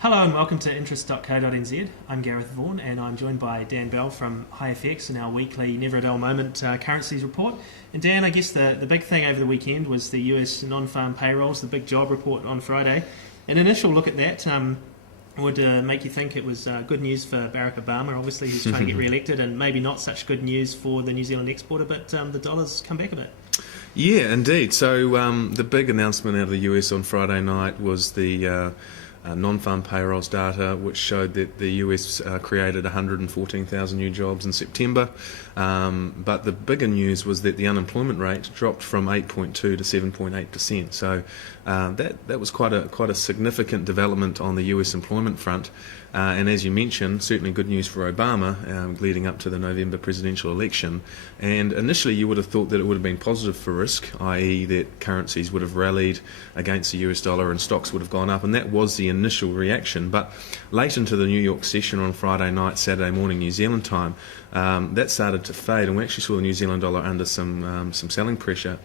Hello and welcome to interest.co.nz. I'm Gareth Vaughan and I'm joined by Dan Bell from HiFX in our weekly Never a Dull Moment Currencies report. And Dan, I guess the big thing over the weekend was the US non-farm payrolls, the big job report on Friday. An initial look at that would make you think it was good news for Barack Obama, obviously who's trying to get re-elected, and maybe not such good news for the New Zealand exporter, but the dollar's come back a bit. Yeah, indeed. So the big announcement out of the US on Friday night was the non-farm payrolls data, which showed that the US created 114,000 new jobs in September. But the bigger news was that the unemployment rate dropped from 8.2 to 7.8%. So that was quite a significant development on the US employment front. And as you mentioned, certainly good news for Obama leading up to the November presidential election. And initially you would have thought that it would have been positive for risk, i.e. that currencies would have rallied against the US dollar and stocks would have gone up, and that was the initial reaction. But late into the New York session on Friday night, Saturday morning New Zealand time, that started to fade, and we actually saw the New Zealand dollar under some selling pressure,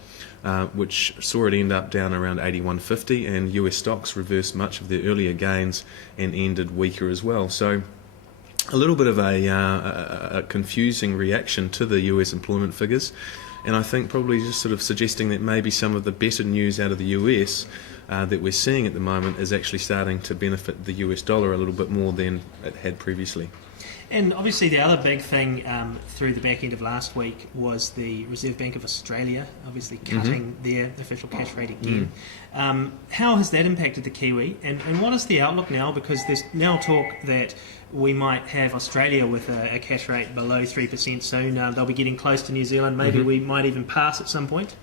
which saw it end up down around 81.50, and US stocks reversed much of their earlier gains and ended weaker as well. So a little bit of a confusing reaction to the US employment figures, and I think probably just sort of suggesting that maybe some of the better news out of the US that we're seeing at the moment is actually starting to benefit the US dollar a little bit more than it had previously. And obviously the other big thing through the back end of last week was the Reserve Bank of Australia obviously cutting their official cash rate again. How has that impacted the Kiwi, and what is the outlook now? Because there's now talk that we might have Australia with a cash rate below 3% soon. They'll be getting close to New Zealand. Maybe we might even pass at some point.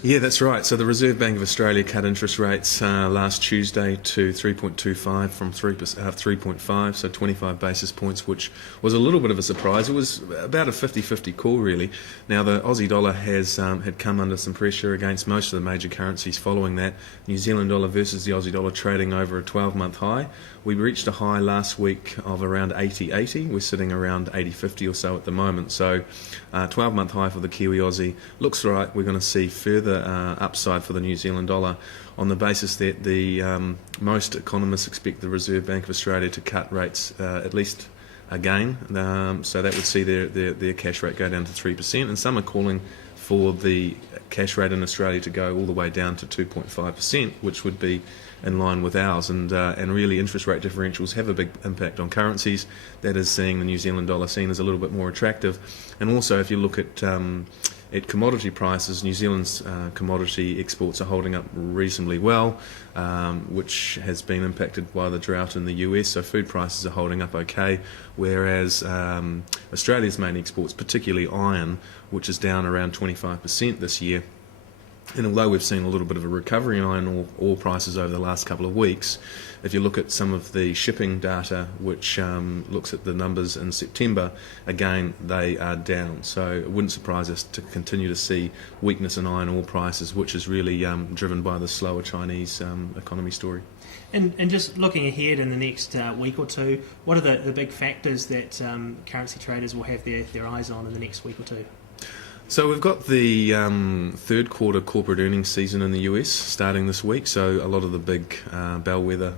Yeah, that's right. So the Reserve Bank of Australia cut interest rates last Tuesday to 3.25 from 3.5, so 25 basis points, which was a little bit of a surprise. It was about a 50-50 call, really. Now, the Aussie dollar has had come under some pressure against most of the major currencies following that. New Zealand dollar versus the Aussie dollar trading over a 12-month high. We reached a high last week of around 80.80. We're sitting around 80.50 or so at the moment. So 12-month high for the Kiwi Aussie. Looks right. We're going to see further upside for the New Zealand dollar on the basis that the most economists expect the Reserve Bank of Australia to cut rates at least again. So that would see their cash rate go down to 3%, and some are calling for the cash rate in Australia to go all the way down to 2.5%, which would be in line with ours. And really interest rate differentials have a big impact on currencies. That is seeing the New Zealand dollar seen as a little bit more attractive. And also if you look at commodity prices, New Zealand's commodity exports are holding up reasonably well, which has been impacted by the drought in the US, so food prices are holding up okay, whereas Australia's main exports, particularly iron, which is down around 25% this year, and although we've seen a little bit of a recovery in iron ore prices over the last couple of weeks, if you look at some of the shipping data, which looks at the numbers in September, again, they are down. So it wouldn't surprise us to continue to see weakness in iron ore prices, which is really driven by the slower Chinese economy story. And just looking ahead in the next week or two, what are the big factors that currency traders will have their eyes on in the next week or two? So we've got the third quarter corporate earnings season in the US starting this week, so a lot of the big bellwether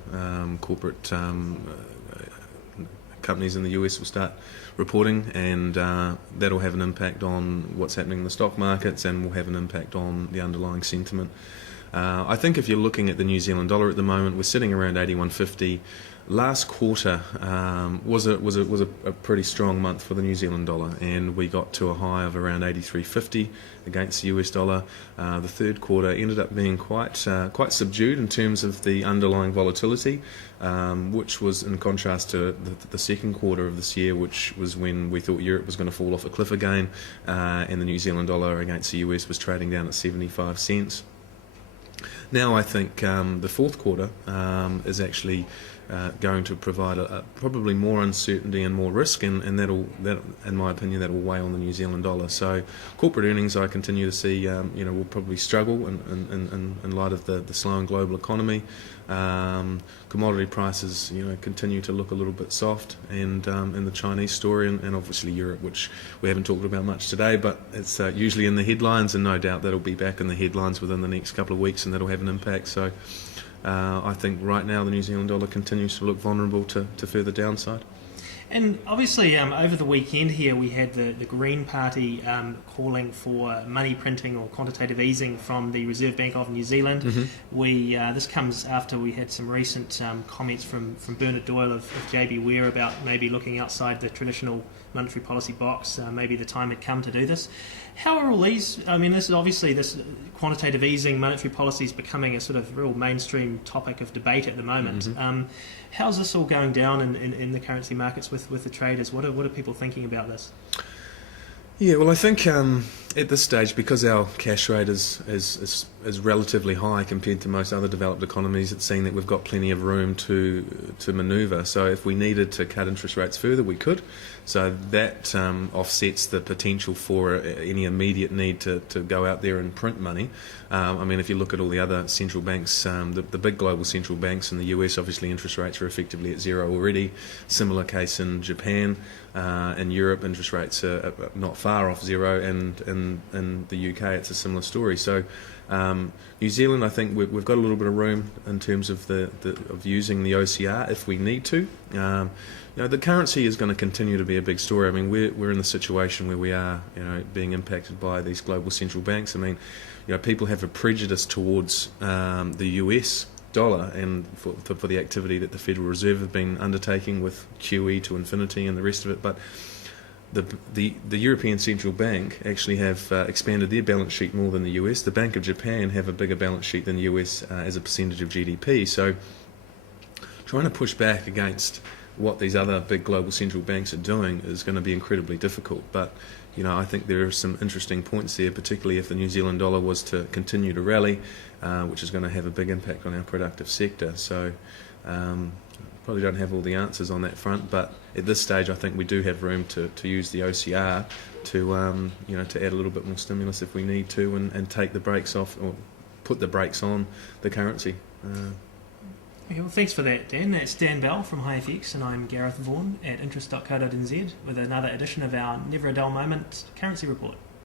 corporate companies in the US will start reporting, and that'll have an impact on what's happening in the stock markets and will have an impact on the underlying sentiment. I think if you're looking at the New Zealand dollar at the moment, we're sitting around 81.50. Last quarter was a pretty strong month for the New Zealand dollar, and we got to a high of around 83.50 against the US dollar. The third quarter ended up being quite subdued in terms of the underlying volatility, which was in contrast to the second quarter of this year, which was when we thought Europe was going to fall off a cliff again, and the New Zealand dollar against the US was trading down at 75 cents. Now I think the fourth quarter is actually going to provide probably more uncertainty and more risk, and that'll, in my opinion, that will weigh on the New Zealand dollar. So corporate earnings, I continue to see, will probably struggle in light of the slowing global economy. Commodity prices, continue to look a little bit soft, and in the Chinese story, and obviously Europe, which we haven't talked about much today, but it's usually in the headlines, and no doubt that'll be back in the headlines within the next couple of weeks, and that'll have an impact. So I think right now the New Zealand dollar continues to look vulnerable to further downside. And obviously, over the weekend here, we had the Green Party calling for money printing or quantitative easing from the Reserve Bank of New Zealand. Mm-hmm. This comes after we had some recent comments from Bernard Doyle of JB Ware about maybe looking outside the traditional monetary policy box. Maybe the time had come to do this. How are all these? I mean, this quantitative easing, monetary policy is becoming a sort of real mainstream topic of debate at the moment. Mm-hmm. How's this all going down in the currency markets with the traders? What are people thinking about this? Yeah, well, I think at this stage, because our cash rate is relatively high compared to most other developed economies, it's seen that we've got plenty of room to manoeuvre. So if we needed to cut interest rates further, we could. So that offsets the potential for any immediate need to go out there and print money. I mean, if you look at all the other central banks, the big global central banks in the US, obviously interest rates are effectively at zero already. Similar case in Japan. In Europe, interest rates are not far off zero, and in the UK it's a similar story. So New Zealand, I think we've got a little bit of room in terms of of using the OCR if we need to. The currency is going to continue to be a big story. I mean, we're in the situation where we are, being impacted by these global central banks. I mean, people have a prejudice towards the US dollar and for the activity that the Federal Reserve have been undertaking with QE to infinity and the rest of it, but the European Central Bank actually have expanded their balance sheet more than the US. The Bank of Japan have a bigger balance sheet than the US as a percentage of GDP. So trying to push back against what these other big global central banks are doing is going to be incredibly difficult. But I think there are some interesting points there, particularly if the New Zealand dollar was to continue to rally, which is going to have a big impact on our productive sector. So probably don't have all the answers on that front, but at this stage I think we do have room to use the OCR to add a little bit more stimulus if we need to, and take the brakes off or put the brakes on the currency. Okay, well, thanks for that, Dan. That's Dan Bell from HiFX, and I'm Gareth Vaughan at interest.co.nz with another edition of our Never a Dull Moment Currency Report.